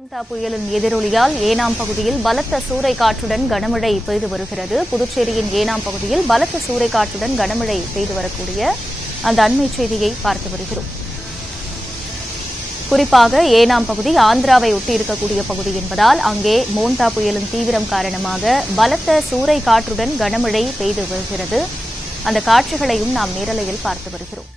Montha புயலின் எதிரொலியால் ஏனாம் பகுதியில் பலத்த சூறைக்காற்றுடன் கனமழை பெய்து வருகிறது. புதுச்சேரியின் ஏனாம் பகுதியில் பலத்த சூறைக்காற்றுடன் கனமழை பெய்து வரக்கூடிய அந்த அண்மை செய்தியை பார்த்து வருகிறோம். குறிப்பாக ஏனாம் பகுதி ஆந்திராவை ஒட்டி இருக்கக்கூடிய பகுதி என்பதால் அங்கே மோன்தா புயலின் தீவிரம் காரணமாக பலத்த சூறைக்காற்றுடன் கனமழை பெய்து வருகிறது. அந்த காட்சிகளையும் நாம் நேரலையில் பார்த்து வருகிறோம்.